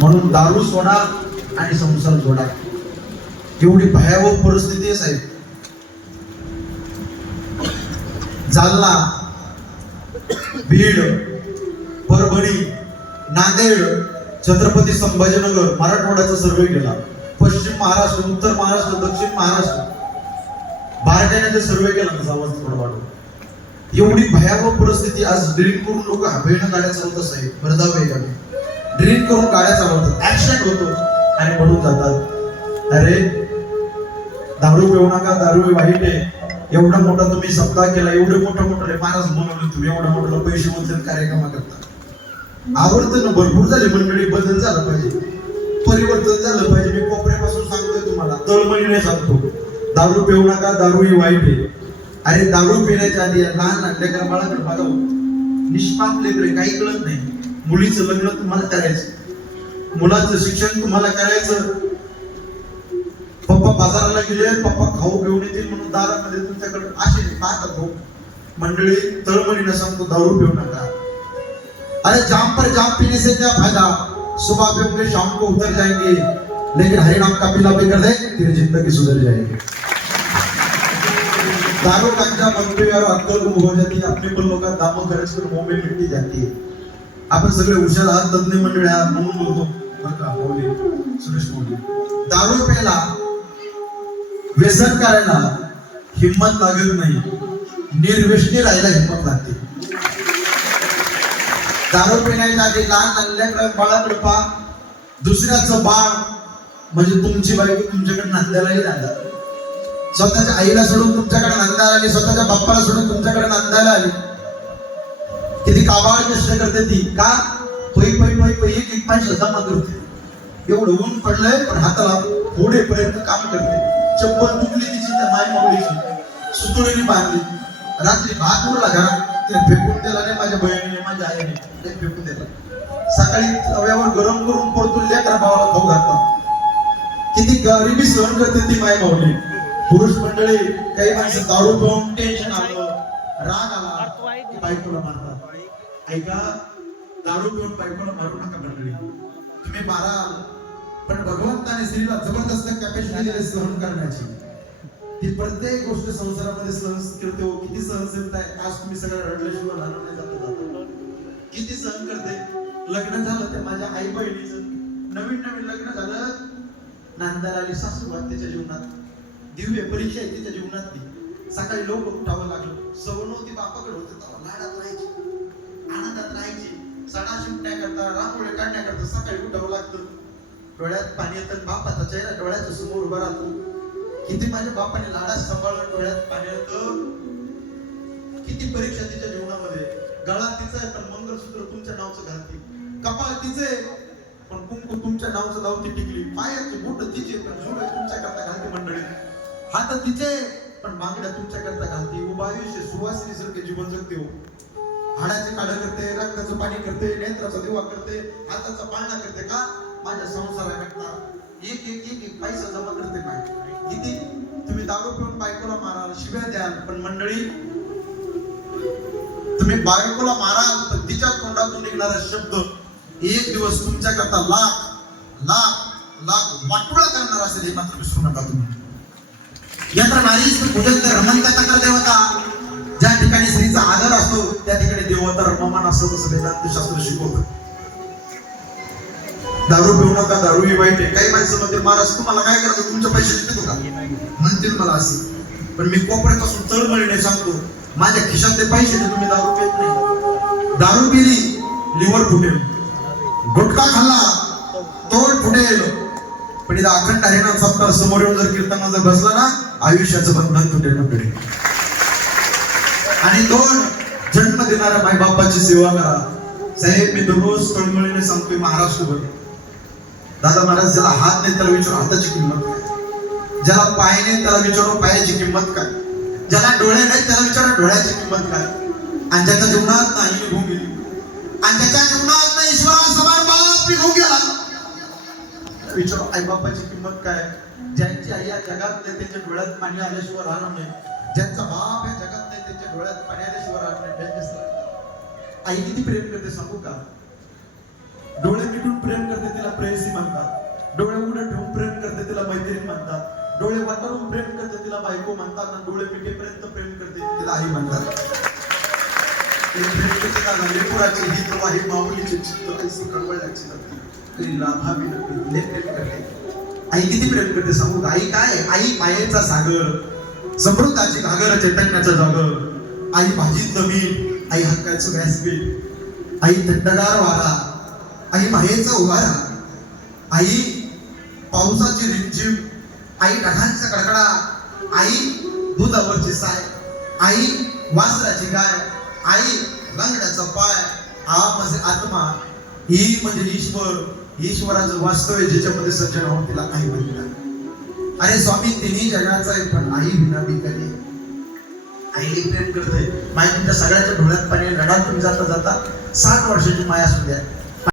म्हणून दारू सोडा आणि संसार सोडा एवढी भयावह परिस्थिती आहे साहेब. जालना बीड परभणी नांदेड छत्रपती संभाजीनगर मराठवाड्याचा सर्वे केला. पश्चिम महाराष्ट्र उत्तर महाराष्ट्र दक्षिण महाराष्ट्र. बारकाईने सर्वे केला तसा आवाज थोडा एवढी भयावह परिस्थिती आज ड्रिंक करून लोक हवेनं गाड्या चालवतात साहेब. भरधाव वेगाने ड्रिंक करून गाड्या चालवतात ऍक्सिडेंट होतो आणि म्हणून जातात. अरे दारू पिऊ नका दारू वाईट आहे. एवढा मोठा तुम्ही सप्ताह केला एवढे मोठं मोठं महाराज बनवले तुम्ही एवढा मोठा पैसे उचलून कार्यक्रम करता आवडतं ना भरपूर झाले मंडळी बदल झालं पाहिजे. परिवर्तन झालं पाहिजे. मी कोपऱ्यापासून सांगतोय तुम्हाला तळमळीने सांगतो. दारू पिऊ नका दारू ही वाईट आहे. अरे दारू पिण्याच्या आधी लहान लहान लेकरं बाळाकडे बघा निष्पाप लेकरे काही कळत नाही. मुलीचं लग्न तुम्हाला करायचं. मुलाचं शिक्षण तुम्हाला करायचं. पप्पा बाजाराला गेले पप्पा खाऊ घेऊन येतील म्हणून दारामध्ये तुमच्याकडे असे पाहतात हो मंडळी तळमळीनं सांगतो दारू पिऊ नका. अरे जाम पर जाम पीने से क्या फायदा? सुबह पे उनके शाम को उतर जाएंगे. लेकिन हरे नाम का पीला भी कर दे तेरी जिंदगी सुधर जाएगी. दारू गांजा बनते और अक्कल गुम हो जाती है अपने पल्लों का दामों घर से मुंह में मिट्टी जाती है. आपण सगळे हुशार आहात तज्ञ मंडळी आहात म्हणून बोलतो. बरं का मौली सुरेश मौली दारू प्यायला व्यसन करायला हिंमत लागत नाही. निर्व्यसनी राहायला हिंमत लागते. दारू पिण्याच्या आधी लहान आणल्याकडे बाळाकडे पहा दुसऱ्याचं बाळ म्हणजे तुमची बायको तुमच्याकडे नांदायलाही राहिला स्वतःच्या आईला सोडून तुमच्याकडे नांदायला आली स्वतःच्या बाप्पाला सोडून तुमच्याकडे नांदायला आली. किती काबाळ कष्ट करते ती. का? पै पै पै पै एक एक पैसा जमा करते एवढं ऊन पडलंय पण हाताला पुढे पर्यंत काम करते. चप्पल तुटली तिची त्या माय माऊलीची सुतुळीने बांधली. रात्री भात उरला घरात ते फेकून दिला नाही माझ्या बहिणीने माझ्या आईने. ते फेकून दिला. सकाळी तव्यावर गरम करून परतून लेकरा भावाला खाऊ घालतात किती गरिबी सहन करते ती माय माऊली पुरुष मंडळी काही माणसं दारू पाहून टेन्शन आलं बायकोला मारतात. ऐका दारू पिऊन बायकोला मारू नका मंडळी तुम्ही मारा. पण भगवंताने स्त्रीला जबरदस्त कॅपॅसिटी दिली सहन करण्याची. ती प्रत्येक गोष्ट संसारामध्ये सहन करते हो. किती सहनशीलता आहे. आज तुम्ही सगळं रडल्याशिवाय लहान नाही जाता किती सहन करते. लग्न झालं ते माझ्या आई बहिणीचं नवीन नवीन लग्न झालं. नांदाला आली सासूबाई त्याच्या जीवनात. दिव्य परीक्षा आहे तिच्या जीवनातली. सकाळी लवकर उठावं लागलं. सवय नव्हती बापाकडे होते तेव्हा. लाडात राहायची. आनंदात राहायची. सणा शिंपण्या करता? काढण्याकरता सकाळी उठावं लागतं. डोळ्यात पाणी येतं बापाचा चेहरा डोळ्याच्या समोर उभा राहतो. किती माझ्या बापाने लाडात सांभाळलं डोळ्यात पाणी येतं. किती परीक्षा तिच्या जीवनामध्ये. गळा तिचं आहे पण मंगळसूत्र तुमच्या नावचं घालते. कपाळ तिचे आहे, पण कुंकू तुमच्या नावचं लावते टिकली पायाचे बोट तिचे पण जुळे तुमच्या करता घालते मंडळी. हात तिचे पण बांगड्या तुमच्या करता घालते. उभा आयुष्य सुवासिनी सारखे जीवन जगते हो. हाडाचे काढ करते रक्ताचं पाणी करते नेत्राचा दिवा करते हाताचा पाळणा करते का? माझ्या संसाराकरता एक एक एक एक पैसा जमा करते काय किती? तुम्ही दारू पिऊन बायकोला माराल शिव्या द्याल पण मंडळी तुम्ही बायकोला माराल तर तिच्या तोंडातून निघणारा शब्द एक दिवस तुमच्या करता लाख लाख लाख वाटोळा करणार असेल हे मात्र विसरू नका तुम्ही. यंत्र नारी पूजक रमणता तक्र देवता ज्या ठिकाणी स्त्रीचा आदर असतो त्या ठिकाणी देवता रममान असतो तसं वेदांत शास्त्र शिकवत दारू पिऊ नका दारू ही वाईट आहे. काही माणसं म्हणते महाराज तुम्हाला काय करायचं? तुमचे पैसे देतो का म्हणतील मला असे. पण मी कोपऱ्यापासून तळमळीने सांगतो माझ्या खिशात ते पैसे नाही, तुम्ही दारू पित नाही. दारू पिली लिव्हर फुटेल. गुटखा खाल्ला तोड फुटेल. पण इथं अखंड आहे ना सप्ताह समोर येऊन जर कीर्तनाला जर बसला ना आयुष्याचं बंधन तुटेल मंडळी आणि दोन जन्म देणाऱ्या माय बापाची सेवा करा. साहेब मी दररोज तळमळीने सांगतोय महाराष्ट्रभर दादा महाराज ज्याला हात नाही त्याला विचारू हाताची किंमत काय? ज्याला पाय नाही त्याला विचारू पायाची किंमत काय? ज्याला डोळे नाही त्याला विचारू डोळ्याची किंमत काय? आणि ज्याच्या जीवनात नाही भूमी. आणि ज्याच्या जीवनात विचारू आईबापाची किंमत काय? ज्यांची आई या जगात नाही त्यांच्या डोळ्यात पाणी आल्याशिवाय राहणार नाही. ज्यांचा बाप या जगात नाही त्यांच्या डोळ्यात पाणी आल्याशिवाय राहणार नाही. आई किती प्रेम करते सांगू का? डोळे मिटून प्रेम करते तिला डोळे उघडे ठेवून प्रेम करते तिला मैत्रीण म्हणतात. डोळे वाटारून प्रेम करते तिला बायको म्हणतात आणि डोळे मिटेपर्यंत प्रेम करते तिला आई म्हणतात. लेकराची हित तो माऊलीचे चित्त कैसे कळवळल्याची तरी लाभावी प्रेम करते आई किती प्रेम करते सांगू आई काय? आई मायेचा सागर समृद्धाची घागर चैतन्याचा जागर. आई भाजीत मीठ आई हक्काचं व्यासपीठ आई थंडगार वारा आई मायेचा उभारा. आई पावसाची रिमझिम आई ढगांचा कडकडा. आई दुधावरची साय. आई वासराची गाय. आई लंगड्याचा पाय हा म्हणजे आत्मा ही म्हणजे ईश्वर. ईश्वराचं वास्तव ज्याच्यामध्ये सज्जन होऊन तिला आई म्हणतात अरे स्वामी तिन्ही जगाचा आहे पण आई विना बिकली आईने प्रेम करतोय. माय तुमच्या सगळ्याच्या डोळ्यात पाणी लढा तुम्ही जाता जाता साठ वर्षाची माया असू द्या.